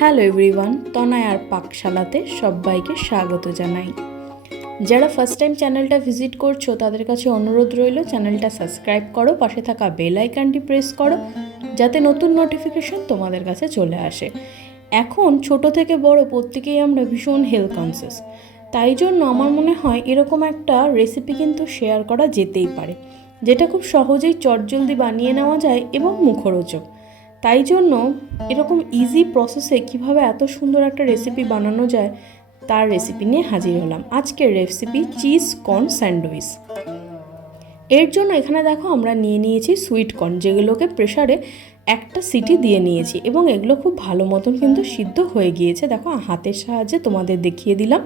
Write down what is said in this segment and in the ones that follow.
Hello everyone তনয় আর পাকশালাতে সবাইকে স্বাগত জানাই। যারা ফার্স্ট টাইম চ্যানেলটা ভিজিট করছ, তাদের কাছে অনুরোধ রইল চ্যানেলটা সাবস্ক্রাইব করো, পাশে থাকা বেল আইকনটি প্রেস করো, যাতে নতুন নোটিফিকেশন তোমাদের কাছে চলে আসে। এখন ছোট থেকে বড় প্রত্যেকেই আমরা ভীষণ হেলথ কনসিয়াস তাই জন্য আমার মনে হয় এরকম একটা রেসিপি কিন্তু শেয়ার করা যেতেই পারে, যেটা খুব সহজেই চটজলদি বানিয়ে নেওয়া যায় এবং মুখরোচক। তাই জন্য এরকম ইজি প্রসেসে কীভাবে এত সুন্দর একটা রেসিপি বানানো যায়, তার রেসিপি নিয়ে হাজির হলাম। আজকের রেসিপি চিজ কর্ন স্যান্ডউইচ এর জন্য এখানে দেখো আমরা নিয়ে নিয়েছি সুইট কর্ন যেগুলোকে প্রেশারে একটা সিটি দিয়ে নিয়েছি এবং এগুলো খুব ভালো মতন কিন্তু সিদ্ধ হয়ে গিয়েছে। দেখো হাতের সাহায্যে তোমাদের দেখিয়ে দিলাম।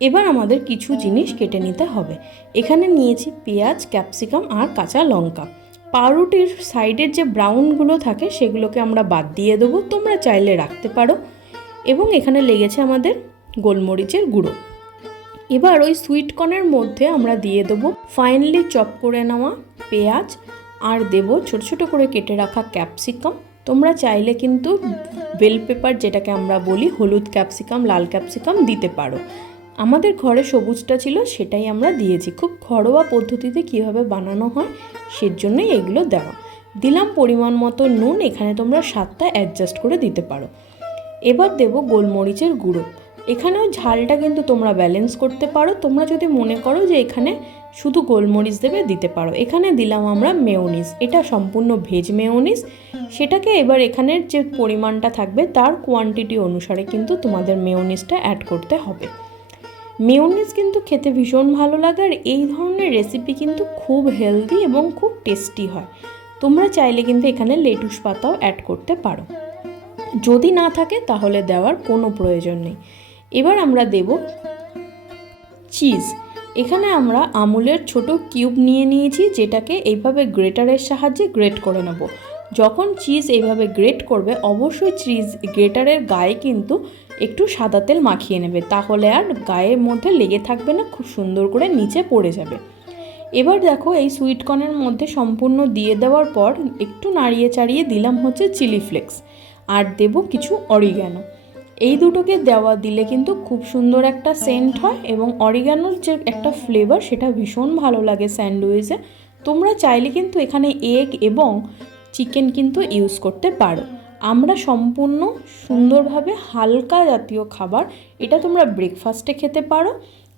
এবার আমাদের কিছু জিনিস কেটে নিতে হবে। এখানে নিয়েছি পেঁয়াজ, ক্যাপসিকাম আর কাঁচা লঙ্কা। পাউরুটির সাইডের যে ব্রাউনগুলো থাকে সেগুলোকে আমরা বাদ দিয়ে দেবো। তোমরা চাইলে রাখতে পারো। এবং এখানে লেগেছে আমাদের গোলমরিচের গুঁড়ো। এবার ওই সুইটকর্নের মধ্যে আমরা দিয়ে দেবো ফাইনালি চপ করে নেওয়া পেঁয়াজ। আর দেবো ছোট ছোট করে কেটে রাখা ক্যাপসিকাম। তোমরা চাইলে কিন্তু বেল পেপার যেটাকে আমরা বলি, হলুদ ক্যাপসিকাম, লাল ক্যাপসিকাম দিতে পারো। আমাদের ঘরে সবুজটা ছিল, সেটাই আমরা দিয়েছি। খুব ঘরোয়া পদ্ধতিতে কীভাবে বানানো হয় সের জন্যই এগুলো দেওয়া। দিলাম পরিমাণ মতো নুন, এখানে তোমরা স্বাদটা অ্যাডজাস্ট করে দিতে পারো। এবার দেব গোলমরিচের গুঁড়ো। এখানেও ঝালটা কিন্তু তোমরা ব্যালেন্স করতে পারো। তোমরা যদি মনে করো যে এখানে শুধু গোলমরিচ দেবে, দিতে পারো। এখানে দিলাম আমরা মেয়োনিজ এটা সম্পূর্ণ ভেজ মেয়োনিজ সেটাকে এবার এখানের যে পরিমাণটা থাকবে, তার কোয়ান্টিটি অনুসারে কিন্তু তোমাদের মেয়োনিজটা অ্যাড করতে হবে। মেয়োনিজ কিন্তু খেতে ভীষণ ভালো লাগে আর এই ধরনের রেসিপি কিন্তু খুব হেলদি এবং খুব টেস্টি হয়। তোমরা চাইলে কিন্তু এখানে লেটুস পাতাও অ্যাড করতে পারো। যদি না থাকে তাহলে দেওয়ার কোনো প্রয়োজন নেই। এবার আমরা দেব চিজ এখানে আমরা আমুলের ছোট কিউব নিয়ে নিয়েছি, যেটাকে এইভাবে গ্রেটারের সাহায্যে গ্রেট করে নেব। যখন চিজ এইভাবে গ্রেট করবে, অবশ্যই চিজ গ্রেটারের গায়ে কিন্তু একটু সাদা তেল মাখিয়ে নেবে, তাহলে আর গায়ের মধ্যে লেগে থাকবে না, খুব সুন্দর করে নিচে পড়ে যাবে। এবার দেখো এই সুইটকর্নের মধ্যে সম্পূর্ণ দিয়ে দেওয়ার পর একটু নাড়িয়ে চাড়িয়ে দিলাম হচ্ছে চিলি ফ্লেক্স আর দেব কিছু অরিগ্যানো এই দুটোকে দেওয়া দিলে কিন্তু খুব সুন্দর একটা সেন্ট হয় এবং অরিগ্যানোর যে একটা ফ্লেভার সেটা ভীষণ ভালো লাগে স্যান্ডউইচে। তোমরা চাইলে কিন্তু এখানে এগ এবং চিকেন কিন্তু ইউজ করতে পারো। আমরা সম্পূর্ণ সুন্দরভাবে হালকা জাতীয় খাবার, এটা তোমরা ব্রেকফাস্টে খেতে পারো,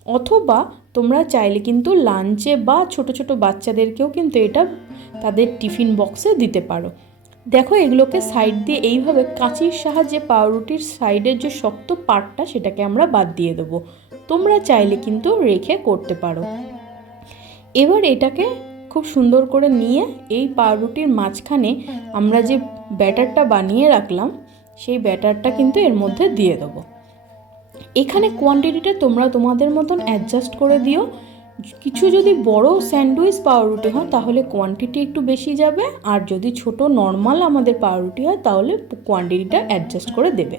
অথবা তোমরা চাইলে কিন্তু লাঞ্চে বা ছোট ছোট বাচ্চাদেরকেও কিন্তু এটা তাদের টিফিন বক্সে দিতে পারো। দেখো, এগুলোকে সাইড দিয়ে এইভাবে কাঁচির সাহায্যে পাউরুটির সাইডের যে শক্ত পার্টটা সেটাকে আমরা বাদ দিয়ে দেবো। তোমরা চাইলে কিন্তু রেখে করতে পারো। এবার এটাকে খুব সুন্দর করে নিয়ে এই পাউরুটির মাঝখানে আমরা যে ব্যাটারটা বানিয়ে রাখলাম, সেই ব্যাটারটা কিন্তু এর মধ্যে দিয়ে দেবো। এখানে কোয়ান্টিটিটা তোমরা তোমাদের মতন অ্যাডজাস্ট করে দিও। কিছু যদি বড় স্যান্ডউইচ পাউরুটি হয়, তাহলে কোয়ান্টিটি একটু বেশি যাবে, আর যদি ছোট নর্মাল আমাদের পাউরুটি হয়, তাহলে কোয়ান্টিটিটা অ্যাডজাস্ট করে দেবে।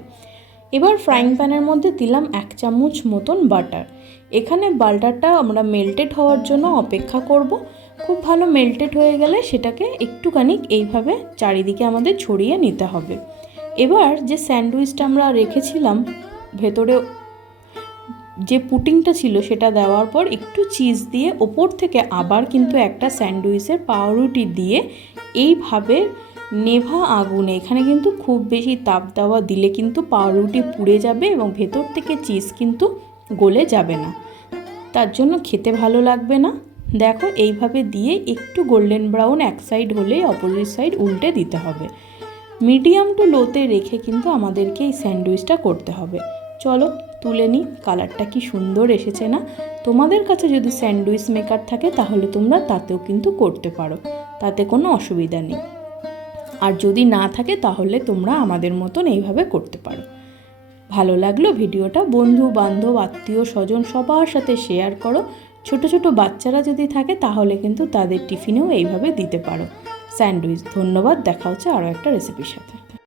এবার ফ্রাইং প্যানের মধ্যে দিলাম এক চামচ মতন বাটার এখানে বাটারটা আমরা মেল্টেড হওয়ার জন্য অপেক্ষা করব। খুব ভালো মেল্টেড হয়ে গেলে সেটাকে একটুখানি এইভাবে চারিদিকে আমাদের ছড়িয়ে নিতে হবে। এবার যে স্যান্ডউইচটা আমরা রেখেছিলাম, ভেতরে যে পুটিংটা ছিল সেটা দেওয়ার পর একটু চিজ দিয়ে ওপর থেকে আবার কিন্তু একটা স্যান্ডউইচের পাউরুটি দিয়ে এইভাবে নেভা আগুনে, এখানে কিন্তু খুব বেশি তাপ দেওয়া দিলে কিন্তু পাউরুটি পুড়ে যাবে এবং ভেতর থেকে চিজ কিন্তু গলে যাবে না। তার জন্য খেতে ভালো লাগবে না। দেখো, এইভাবে দিয়ে একটু গোল্ডেন ব্রাউন এক সাইড হলেই অপোজিট সাইড উল্টে দিতে হবে। মিডিয়াম টু লোতে রেখে কিন্তু আমাদেরকে এই স্যান্ডউইচটা করতে হবে। চলো, তুলে নিই, কালারটা কি সুন্দর এসেছে না? তোমাদের কাছে যদি স্যান্ডউইচ মেকার থাকে তাহলে তোমরা তাতেও কিন্তু করতে পারো, তাতে কোনো অসুবিধা নেই। আর যদি না থাকে তাহলে তোমরা আমাদের মতন এইভাবে করতে পারো। ভালো লাগল ভিডিওটা? বন্ধু বান্ধব আত্মীয় স্বজন সবার সাথে শেয়ার করো। ছোট ছোট বাচ্চারা যদি থাকে, তাহলে কিন্তু তাদের টিফিনেও এইভাবে দিতে পারো। স্যান্ডউইচ, ধন্যবাদ, দেখা হচ্ছে আরও একটা রেসিপির সাথে।